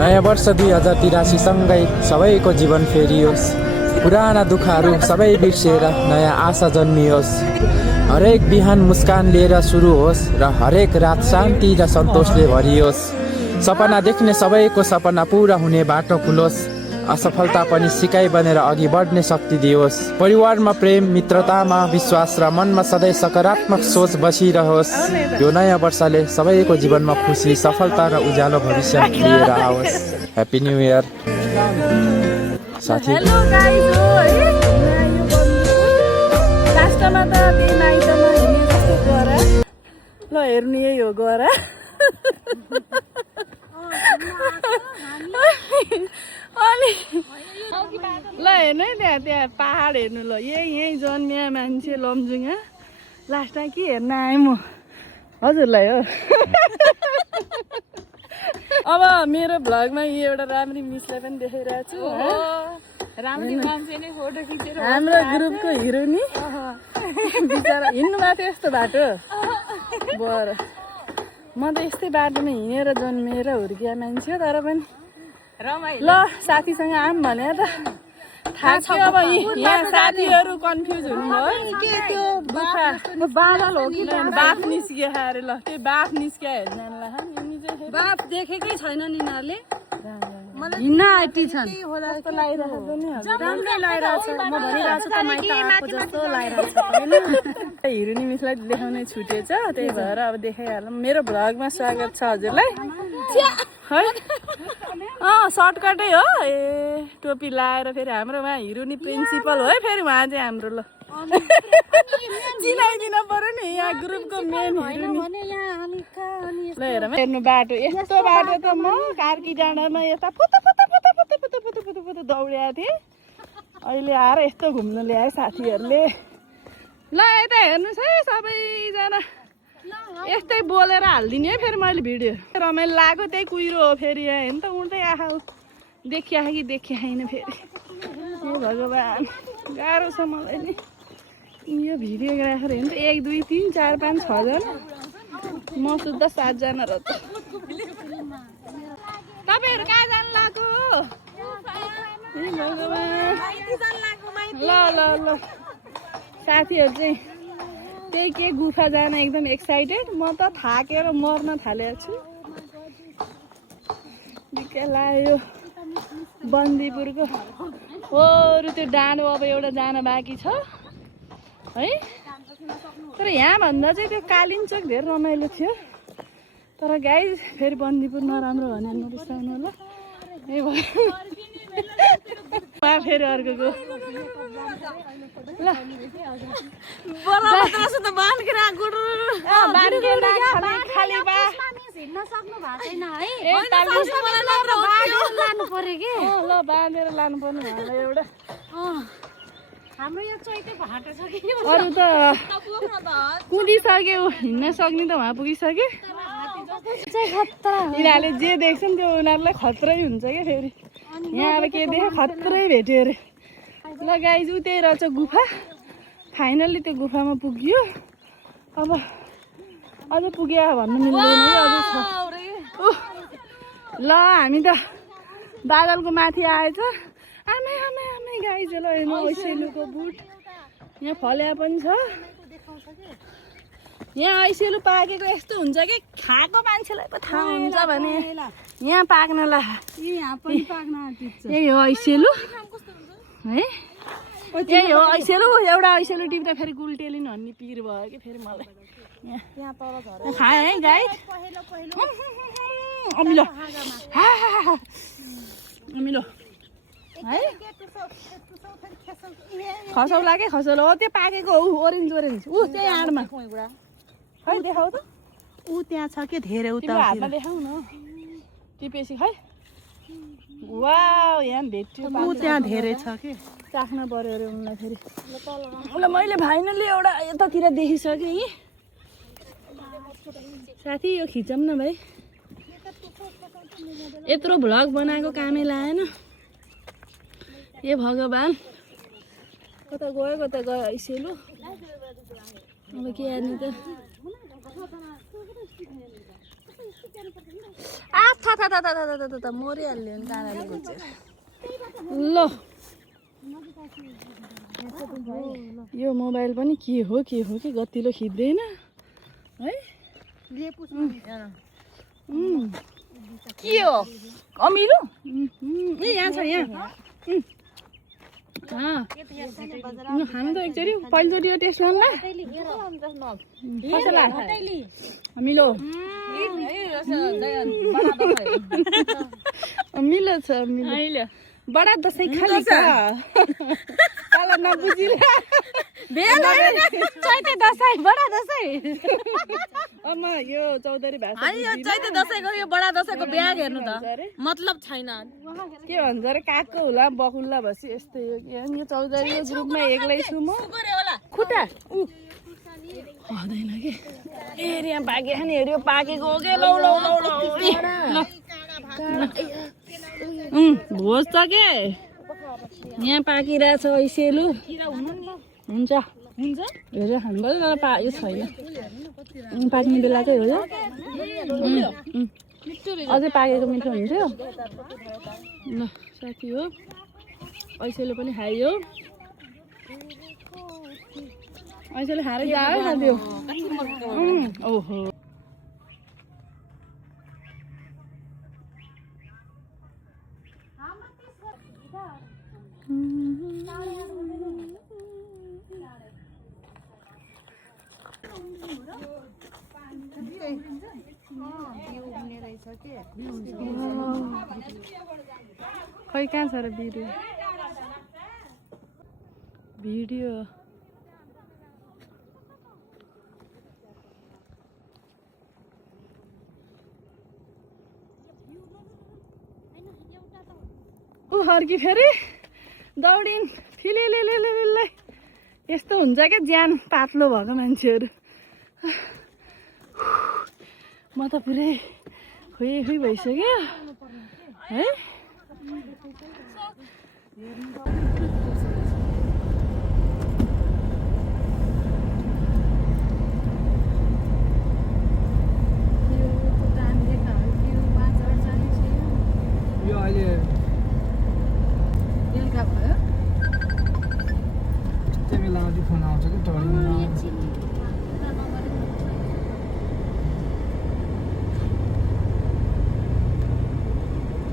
नयाँ वर्ष 2083 सँगै सबैको जीवन फेरियोस्, पुराना दुःखहरू सबै बिर्सिएर नयाँ आशा जन्मियोस्। हरेक बिहान मुस्कान लिएर सुरु होस् र हरेक रात शान्ति र सन्तोषले भरियोस्। सपना देख्ने सबैको सपना पूरा हुने बाटो खुलोस्। असफलता पनि सिकाइ बनेर अघि बढ्ने शक्ति दियोस्। परिवारमा प्रेम, मित्रतामा विश्वास र मनमा सधैँ सकारात्मक सोच बसिरहोस्। यो नयाँ वर्षले सबैको जीवनमा खुसी, सफलता र उज्यालो भविष्य लिएर आओस्। ह्याप्पी न्यू इयर साथी। हेलो गाइज, लास्टमा त त्यही माइतमा हिँड्ने जस्तो गरा ल हेर्नु यही हो गरा अनि ल हेर्नु है त्यहाँ पहाड हेर्नु ल यहीँ जन्मिया मान्छे लमजुङा लास्टमा के हेर्न आएँ म हजुरलाई हो। अब मेरो भ्लगमा यो एउटा राम्री मिसलाई पनि देखाइरहेको छु। हाम्रो ग्रुपको हिरो नि बिचरा हिँड्नु भएको थियो यस्तो बाटो बर म त यस्तै बाटोमा हिँडेर जन्मिएर हुर्किया मान्छे हो। तर पनि ल साथीसँग आऊँ भने त थाक्यो। अब यहाँ साथीहरू कन्फ्युज हुनुभयो बादल हो कि बाफ निस्कियो अरे ल त्यो बाफ निस्किया हेर्नलाई बाफ देखेकै छैन नि यिनीहरूले हिँड्न आँटी छन् जस्तो लागिरहेको नि राम्रै लागिरहेको छ। म भनिरहेको छु त माइत आएको जस्तो लागिरहेको छ होइन। हिरोनी मिसलाई देखाउनै छुटेछ त्यही भएर अब देखाइहालौँ। मेरो भ्लगमा स्वागत छ हजुरलाई है। सर्टकटै हो ए टोपी लाएर फेरि हाम्रो उहाँ हिरोनी प्रिन्सिपल हो है फेरि उहाँ चाहिँ हाम्रो ल चिनाइदिन पर्यो नि यहाँ ग्रुपको मेन हिरोनी ल हेर्नु बाटो यस्तो बाटो त म कार्की डाँडामा यता पुतो पुतो पुतो पुतो पुतो पुतो पुतो पुतो दौड्याएको थिएँ। अहिले आएर यस्तो घुम्नु ल्यायो साथीहरूले। ल यता हेर्नुहोस् है सबैजना यस्तै बोलेर हालिदिने है फेरि मैले भिडियो रमाइलो लाग्यो त्यही कुहिरो हो फेरि यहाँ हेर्नु त उड्दै आएको देखिया कि देखिया छैन फेरि हे भगवान् गाह्रो छ मलाई नि यो भिडियोग्राफर हेर्नु त 1 2 3 4 5 6 जना म सुत्दा 7 जना रहेछ। तपाईँहरू कहाँ जानु लाग्यो हे भगवान् ल ल ल साथीहरू चाहिँ त्यही के गुफा जान एकदम एक्साइटेड। म त थाकेर मर्न थालेको छु। निकै लाग्यो बन्दीपुरको अरू त्यो डाँडो अब एउटा जान बाँकी छ है। तर यहाँभन्दा चाहिँ त्यो कालिम्चोक धेरै रमाइलो थियो। तर गाइज फेरि बन्दीपुर नराम्रो भनेर नरिसाउनु होला है भयो फेरि अर्को ल बाँधेर लानु पर्ने एउटा हाम्रो यो चैते भाटो छ कि अरू त कुदिसक्यो हिँड्न सक्ने त उहाँ पुगिसक्यो। यिनीहरूले जे देख्छन् त्यो उनीहरूलाई खत्रै हुन्छ क्या फेरि यहाँ अब के देख्यो खत्रै भेट्यो अरे। ल गाइज उ त्यही रहेछ गुफा। फाइनल्ली त्यो गुफामा पुग्यो। अब अझ पुग्यो भन्नु मिल्दैन कि अझै छ। ल हामी त बादलको माथि आएछ। आमै आमै आमै गाइज ल हेर्नु ऐसेलुको बुट यहाँ फल्या पनि छ। यहाँ ऐसेलु पाकेको यस्तो हुन्छ कि खाएको मान्छेलाई पो थाहा हुन्छ भने यहाँ पाक्नलाई यही हो ऐसेलु है। यही हो ऐसेलु एउटा ऐसेलु टिप्दा फेरि गुल्टेलिन भन्ने पिर भयो कि फेरि मलाई यहाँ खाएँ है गाइज अमिलो अमिलो है खसौला के खसौला हो त्यो पाकेको हो ओरेन्ज ओरेन्ज ऊ त्यही आडमा खै देखाउ त ऊ त्यहाँ छ के धेरै उता हातमा देखाउ न टिपेसी खै वाउ यहाँ भेट्यो ऊ त्यहाँ धेरै छ के चाख्न पर्यो अरे उनलाई फेरि। ल मैले फाइनल्ली एउटा यतातिर देखिसकेँ यी साथी यो खिचौँ न भाइ। यत्रो भ्लग बनाएको कामै लागेन ए भगवान्। कता गयो ऐसेलु अब के हेर्ने त था था था था था था था मरिहाल्यो नि काँडाले घुचेर ल यो मोबाइल पनि के हो कि गतिलो खिच्दैन है के हो अमिलो यहाँ छ यहाँ खानु त एकचोटि पहिलोचोटि यो टेस्ट गर्नु कसो लाग्छ अमिलो अमिलो छ अमिलो बडा दसैँ खाली छ तल नबुझिला चैते दसैँ बडा दसैँ अम्मा यो चौधरी भाषा अनि यो चैते दसैँको यो बडा दसैँको ब्याग हेर्नु त मतलब छैन के भन्छ अरे कागको होला बकुल्ला भसी यस्तै हो कि यो चौधरीको ग्रुपमा एक्लै छु म खुट्टा हुँदैन कि ए यहाँ पाके खाने हेऱ्यो पाकेको हो के लौ लौ लौ लौ भोज त के यहाँ पाकिरहेछ ऐसेलु हुन्छ हेरेर खानुपर्छ तर पायो छैन पाक्ने बेला चाहिँ हो अझै पाकेको मिठो हुन्थ्यो ल साथी हो ऐसेले पनि खायो ऐसेले खाएर जाओ खाँदियो ओहो खै कहाँ छ र भिडियो ऊ हर्की फेरि दौडिन् फिलिलिलिलिलै यस्तो हुन्छ क्या ज्यान पातलो भएको मान्छेहरू म त पुरै खुइ भइसक्यो है यो अहिले बेलुका भयो त्यति बेला फोन आउँछ कि टर्निङमा